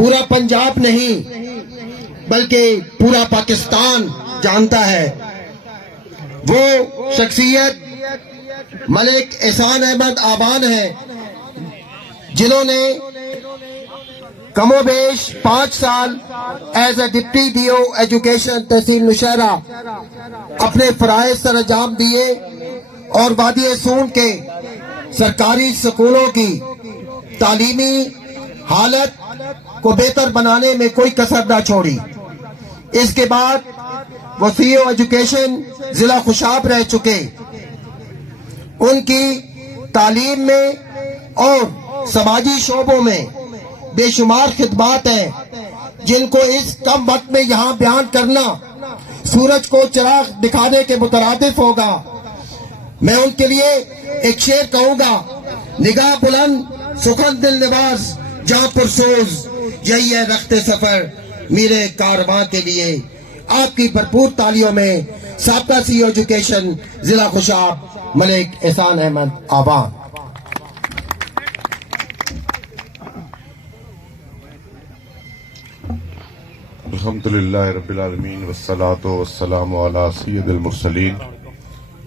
پورا پنجاب نہیں بلکہ پورا پاکستان جانتا ہے۔ وہ شخصیت ملک احسان احمد آبان ہے، جنہوں نے کم و بیش 5 سال as a deputy D O education تحصیل نوشہرہ اپنے فرائض سر انجام دیے اور وادی سون کے سرکاری سکولوں کی تعلیمی حالت کو بہتر بنانے میں کوئی کسر نہ چھوڑی۔ اس کے بعد وہ سی او ایجوکیشن ضلع خوشاب رہ چکے۔ ان کی تعلیم میں اور سماجی شعبوں میں بے شمار خدمات ہیں، جن کو اس کم وقت میں یہاں بیان کرنا سورج کو چراغ دکھانے کے مترادف ہوگا۔ میں ان کے لیے ایک شعر کہوں گا: نگاہ بلند سخن دل نواز جہاں پرسوز، یہی ہے رخت سفر میرے کارواں کے لیے۔ آپ کی بھرپور تالیوں میں سابقہ سی او ایجوکیشن ضلع خوشاب ملک احسان احمد آبان۔ الحمدللہ رب العالمین والصلاة والسلام علی سید المرسلین،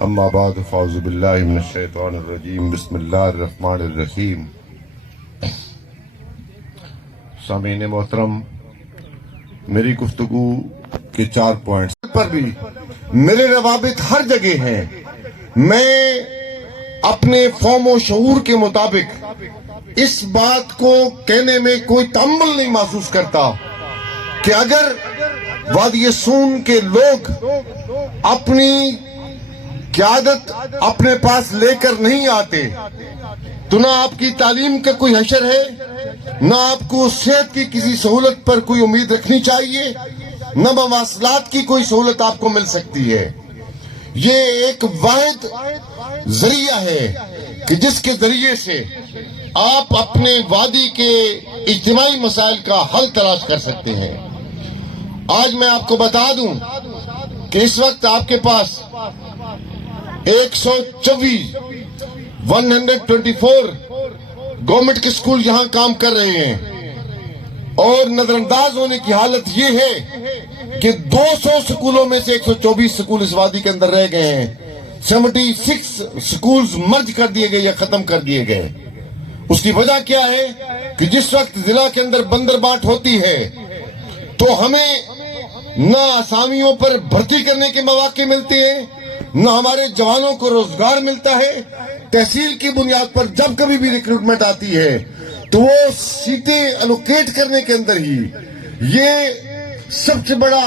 اما بعد فاعوذ باللہ من الشیطان الرجیم، بسم اللہ الرحمن الرحیم۔ سامعین محترم، میری گفتگو کے 4 پوائنٹس پر بھی میرے روابط ہر جگہ ہیں۔ میں اپنے فہم و شعور کے مطابق اس بات کو کہنے میں کوئی تأمل نہیں محسوس کرتا کہ اگر وادی سون کے لوگ اپنی قیادت اپنے پاس لے کر نہیں آتے تو نہ آپ کی تعلیم کا کوئی حشر ہے، نہ آپ کو صحت کی کسی سہولت پر کوئی امید رکھنی چاہیے، نہ مواصلات کی کوئی سہولت آپ کو مل سکتی ہے۔ یہ ایک واحد ذریعہ ہے کہ جس کے ذریعے سے آپ اپنے وادی کے اجتماعی مسائل کا حل تلاش کر سکتے ہیں۔ آج میں آپ کو بتا دوں کہ اس وقت آپ کے پاس 124 گورنمنٹ کے سکول یہاں کام کر رہے ہیں، اور نظر انداز ہونے کی حالت یہ ہے کہ 200 سکولوں میں سے 124 سکول اس وادی کے اندر رہ گئے ہیں۔ 76 سکولز مرج کر دیے گئے یا ختم کر دیے گئے۔ اس کی وجہ کیا ہے کہ جس وقت ضلع کے اندر بندر بانٹ ہوتی ہے تو ہمیں نہ اسامیوں پر بھرتی کرنے کے مواقع ملتے ہیں، نہ ہمارے جوانوں کو روزگار ملتا ہے۔ تحصیل کی بنیاد پر جب کبھی بھی ریکروٹمنٹ آتی ہے تو وہ سیٹیں الوکیٹ کرنے کے اندر ہی یہ سب سے بڑا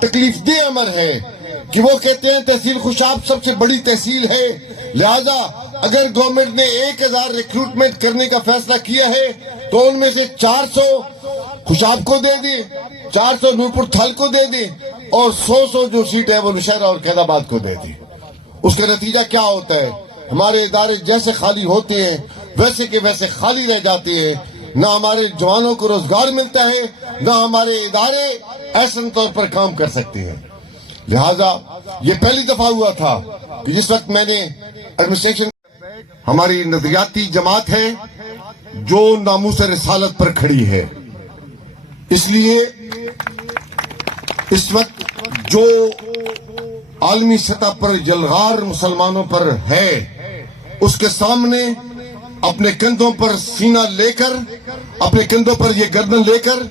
تکلیف دہ امر ہے کہ وہ کہتے ہیں تحصیل خوشاب سب سے بڑی تحصیل ہے، لہذا اگر گورنمنٹ نے 1000 ریکروٹمنٹ کرنے کا فیصلہ کیا ہے تو ان میں سے 400 خوشاب کو دے دیں، 400 نورپور تھل کو دے دیں، اور 100 جو سیٹ ہے وہ نوشہرہ اور قید آباد کو دے دیں۔ اس کا نتیجہ کیا ہوتا ہے؟ ہمارے ادارے جیسے خالی ہوتے ہیں ویسے کے ویسے خالی رہ جاتے ہیں، نہ ہمارے جوانوں کو روزگار ملتا ہے، نہ ہمارے ادارے احسن طور پر کام کر سکتے ہیں۔ لہذا یہ پہلی دفعہ ہوا تھا کہ جس وقت میں نے ایڈمنسٹریشن، ہماری نظریاتی جماعت ہے جو ناموس رسالت پر کھڑی ہے، اس لیے اس وقت جو عالمی سطح پر جلغار مسلمانوں پر ہے اس کے سامنے اپنے کندھوں پر سینہ لے کر، اپنے کندھوں پر یہ گردن لے کر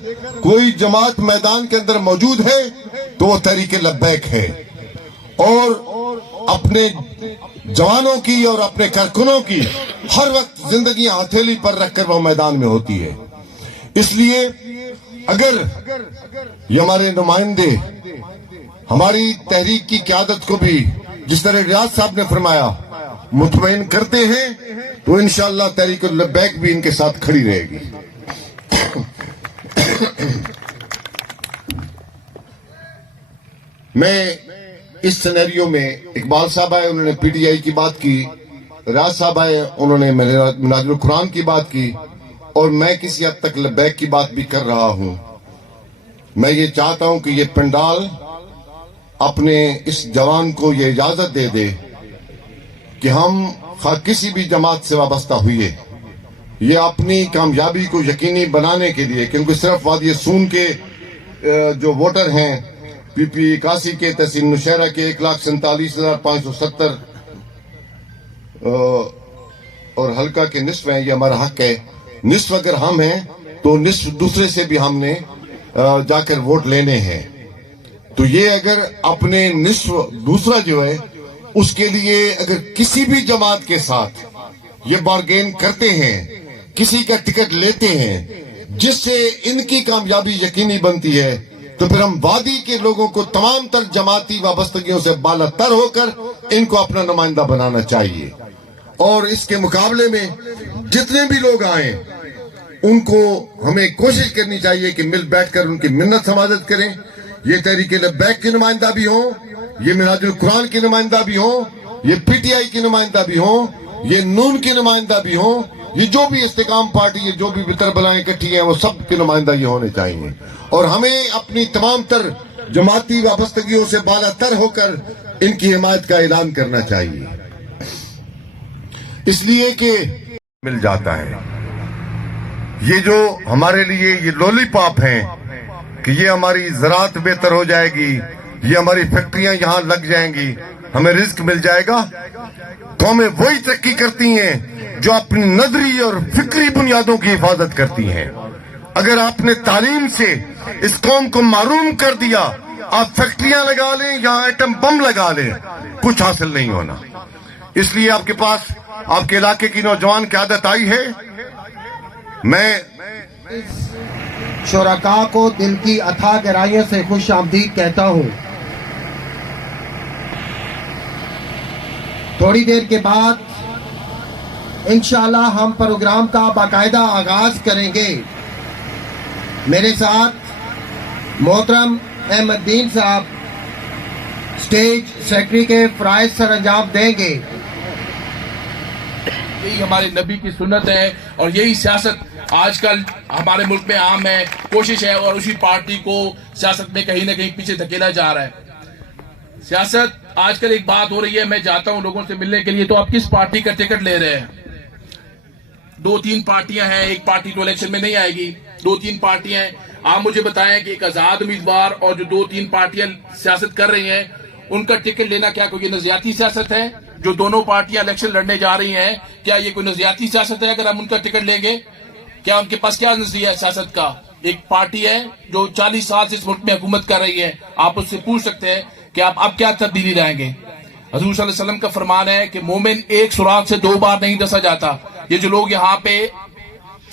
کوئی جماعت میدان کے اندر موجود ہے تو وہ تحریک لبیک ہے، اور اپنے جوانوں کی اور اپنے کارکنوں کی ہر وقت زندگیاں ہتھیلی پر رکھ کر وہ میدان میں ہوتی ہے۔ اس لیے اگر یہ ہمارے نمائندے ہماری تحریک کی قیادت کو بھی جس طرح ریاض صاحب نے فرمایا مطمئن کرتے ہیں تو انشاءاللہ تحریک اللبیک بھی ان کے ساتھ کھڑی رہے گی۔ میں اس سینیریو میں اقبال صاحب آئے، انہوں نے پی ٹی آئی کی بات کی، ریاض صاحب آئے، انہوں نے مناظر القرآن کی بات کی، اور میں کسی حد تک لبیک کی بات بھی کر رہا ہوں۔ میں یہ چاہتا ہوں کہ یہ پنڈال اپنے اس جوان کو یہ اجازت دے دے کہ ہم خواہ کسی بھی جماعت سے وابستہ ہوئے یہ اپنی کامیابی کو یقینی بنانے کے لیے، کیونکہ صرف وادی سون کے جو ووٹر ہیں پی پی 81 کے، تحصیل نوشہرہ کے 1,47,570 اور حلقہ کے نصف ہیں، یہ ہمارا حق ہے. نصف اگر ہم ہیں تو نصف دوسرے سے بھی ہم نے جا کر ووٹ لینے ہیں. تو یہ اگر اپنے نصف دوسرا جو ہے اس کے لیے اگر کسی بھی جماعت کے ساتھ یہ بارگین کرتے ہیں، کسی کا ٹکٹ لیتے ہیں جس سے ان کی کامیابی یقینی بنتی ہے، تو پھر ہم وادی کے لوگوں کو تمام تر جماعتی وابستگیوں سے بالا تر ہو کر ان کو اپنا نمائندہ بنانا چاہیے. اور اس کے مقابلے میں جتنے بھی لوگ آئیں ان کو ہمیں کوشش کرنی چاہیے کہ مل بیٹھ کر ان کی منت سماجت کریں. یہ تحریک لبیک کی نمائندہ بھی ہوں، یہ منہاج القرآن کی نمائندہ بھی ہوں، یہ پی ٹی آئی کی نمائندہ بھی ہوں، یہ نون کی نمائندہ بھی ہوں، یہ جو بھی استحکام پارٹی ہے، جو بھی بتر بلائیں اکٹھی ہیں، وہ سب کے نمائندہ یہ ہونے چاہیے. اور ہمیں اپنی تمام تر جماعتی وابستگیوں سے بالا تر ہو کر ان کی حمایت کا اعلان کرنا چاہیے، اس لیے کہ مل جاتا ہے. یہ جو ہمارے لیے یہ لولی پاپ ہیں کہ یہ ہماری زراعت بہتر ہو جائے گی، یہ ہماری فیکٹریاں یہاں لگ جائیں گی، ہمیں رزق مل جائے گا. قومیں وہی ترقی کرتی ہیں جو اپنی نظری اور فکری بنیادوں کی حفاظت کرتی ہیں. اگر آپ نے تعلیم سے اس قوم کو محروم کر دیا، آپ فیکٹریاں لگا لیں یا ایٹم بم لگا لیں، کچھ حاصل نہیں ہونا. اس لیے آپ کے پاس آپ کے علاقے کی نوجوان قیادت آئی ہے. میں شرکاء کو دل کی اتھا گہرائیوں سے خوش آمدید کہتا ہوں. تھوڑی دیر کے بعد انشاءاللہ ہم پروگرام کا باقاعدہ آغاز کریں گے. میرے ساتھ محترم احمد الدین صاحب اسٹیج سیکرٹری کے فرائض سر انجام دیں گے. یہی ہمارے نبی کی سنت ہے اور یہی سیاست آج کل ہمارے ملک میں عام ہے، کوشش ہے، اور اسی پارٹی کو سیاست میں کہیں نہ کہیں پیچھے دھکیلا جا رہا ہے. سیاست آج کل ایک بات ہو رہی ہے، میں جاتا ہوں لوگوں سے ملنے کے لیے، تو آپ کس پارٹی کا ٹکٹ لے رہے ہیں؟ 2-3 پارٹیاں ہیں، ایک پارٹی تو الیکشن میں نہیں آئے گی، 2-3 پارٹیاں ہیں. آپ مجھے بتائیں کہ ایک آزاد امیدوار اور جو 2-3 پارٹیاں سیاست کر رہی ہیں ان کا ٹکٹ لینا کیا کوئی نظریاتی سیاست ہے؟ جو دونوں پارٹیاں الیکشن لڑنے جا رہی ہیں، کیا یہ کوئی نظریاتی سیاست ہے اگر ہم ان کا ٹکٹ لیں گے؟ کیا ان کے پاس کیا نظریہ ہے سیاست کا؟ ایک پارٹی ہے جو 40 سال سے اس ملک میں حکومت کر رہی ہے، آپ اس سے پوچھ سکتے ہیں کہ آپ اب کیا تبدیلی لائیں گے؟ حضور صلی اللہ علیہ وسلم کا فرمان ہے کہ مومن ایک سوراخ سے 2 بار نہیں ڈسا جاتا. یہ جو لوگ یہاں پہ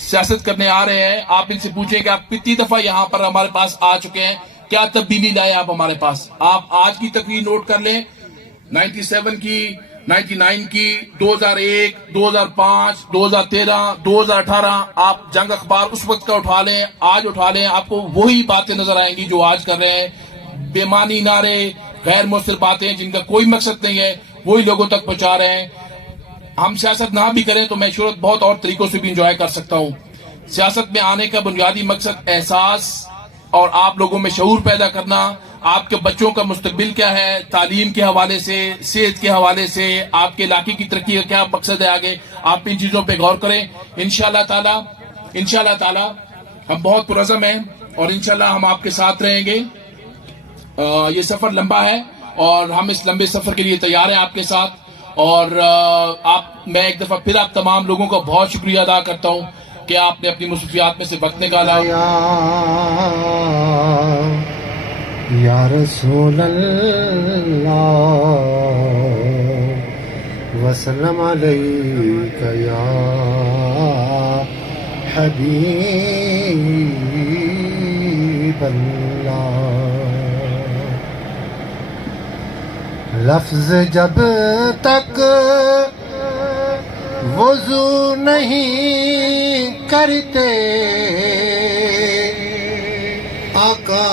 سیاست کرنے آ رہے ہیں، آپ ان سے پوچھیں کہ آپ کتنی دفعہ یہاں پر ہمارے پاس آ چکے ہیں، کیا تبدیلی لائے آپ ہمارے پاس؟ آپ آج کی تقریر نوٹ کر لیں، 97 کی، 99 کی، 2001، 2005، 2013، 2018، آپ جنگ اخبار اس وقت کا اٹھا لیں، آج اٹھا لیں، آپ کو وہی باتیں نظر آئیں گی جو آج کر رہے ہیں. بے معنی نعرے، غیر مؤثر باتیں جن کا کوئی مقصد نہیں ہے، وہی لوگوں تک پہنچا رہے ہیں. ہم سیاست نہ بھی کریں تو میں شہرت بہت اور طریقوں سے بھی انجوائے کر سکتا ہوں. سیاست میں آنے کا بنیادی مقصد احساس اور آپ لوگوں میں شعور پیدا کرنا، آپ کے بچوں کا مستقبل کیا ہے، تعلیم کے حوالے سے، صحت کے حوالے سے، آپ کے علاقے کی ترقی کا کیا مقصد ہے آگے، آپ ان چیزوں پہ غور کریں. انشاءاللہ تعالی ہم بہت پرعزم ہیں اور انشاءاللہ ہم آپ کے ساتھ رہیں گے. یہ سفر لمبا ہے اور ہم اس لمبے سفر کے لیے تیار ہیں آپ کے ساتھ. اور میں ایک دفعہ پھر آپ تمام لوگوں کا بہت شکریہ ادا کرتا ہوں کہ آپ نے اپنی مصروفیات میں سے وقت نکالا. یا رسول اللہ وسلم علیک یا حبیب اللہ. لفظ جب تک وضو نہیں کرتے آقا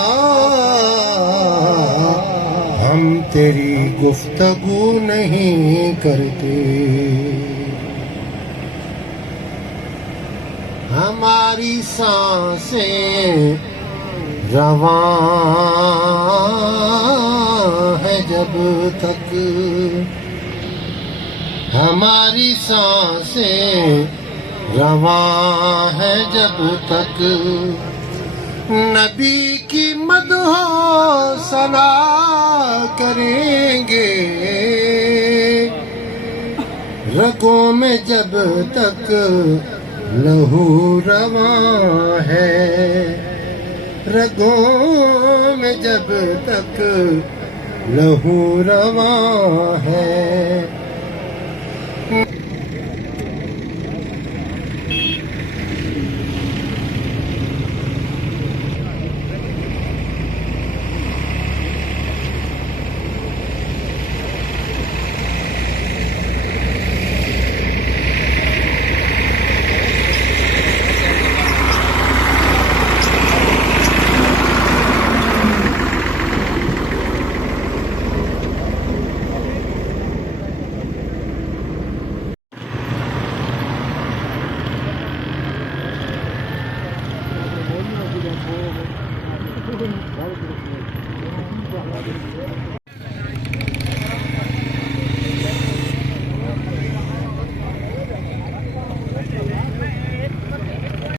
ہم تیری گفتگو نہیں کرتے. ہماری سانسیں رواں ہے جب تک، ہماری سانسیں رواں ہے جب تک نبی کی مدح و ثنا کریں گے، رگوں میں جب تک لہو رواں ہے، رگوں میں جب تک لہو رواں ہے۔